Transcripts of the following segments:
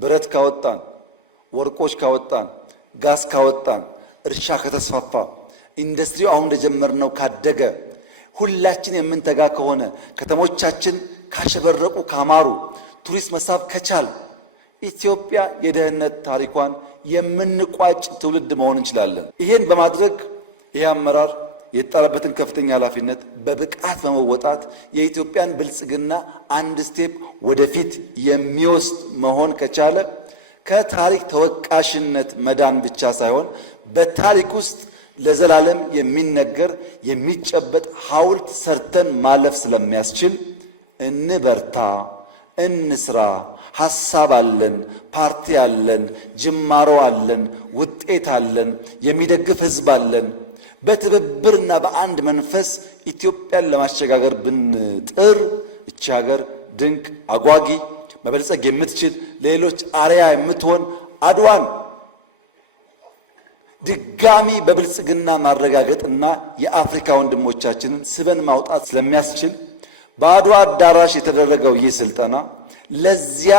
ብረት ካወጣን፣ ወርቆች ካወጣን፣ ጋዝ ካወጣን፣ እርሻ ከተስፋፋ፣ ኢንዱስትሪው አሁን እንደጀመርነው ካደገ፣ ሁላችን የምንተጋ ከሆነ፣ ከተሞቻችን ካሸበረቁ ካማሩ፣ ቱሪስት መሳብ ከቻል ኢትዮጵያ የደህንነት ታሪኳን የምንቋጭ ትውልድ መሆን እንችላለን። ይሄን በማድረግ ይሄ አመራር የተጣለበትን ከፍተኛ ኃላፊነት በብቃት በመወጣት የኢትዮጵያን ብልጽግና አንድ ስቴፕ ወደፊት የሚወስድ መሆን ከቻለ ከታሪክ ተወቃሽነት መዳን ብቻ ሳይሆን በታሪክ ውስጥ ለዘላለም የሚነገር የሚጨበጥ ሐውልት ሰርተን ማለፍ ስለሚያስችል እንበርታ፣ እንስራ። ሐሳብ አለን፣ ፓርቲ አለን፣ ጅማሮ አለን፣ ውጤት አለን፣ የሚደግፍ ህዝብ አለን። በትብብርና በአንድ መንፈስ ኢትዮጵያን ለማሸጋገር ብንጥር እቺ ሀገር ድንቅ፣ አጓጊ፣ መበልጸግ የምትችል ለሌሎች አርያ የምትሆን አድዋን ድጋሚ በብልጽግና ማረጋገጥና የአፍሪካ ወንድሞቻችንን ስበን ማውጣት ስለሚያስችል በአድዋ አዳራሽ የተደረገው ይህ ስልጠና ለዚያ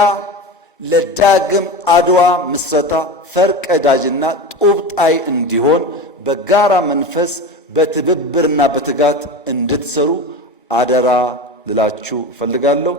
ለዳግም አድዋ ምስረታ ፈርቀዳጅና ጡብጣይ እንዲሆን በጋራ መንፈስ በትብብርና በትጋት እንድትሰሩ አደራ ልላችሁ እፈልጋለሁ።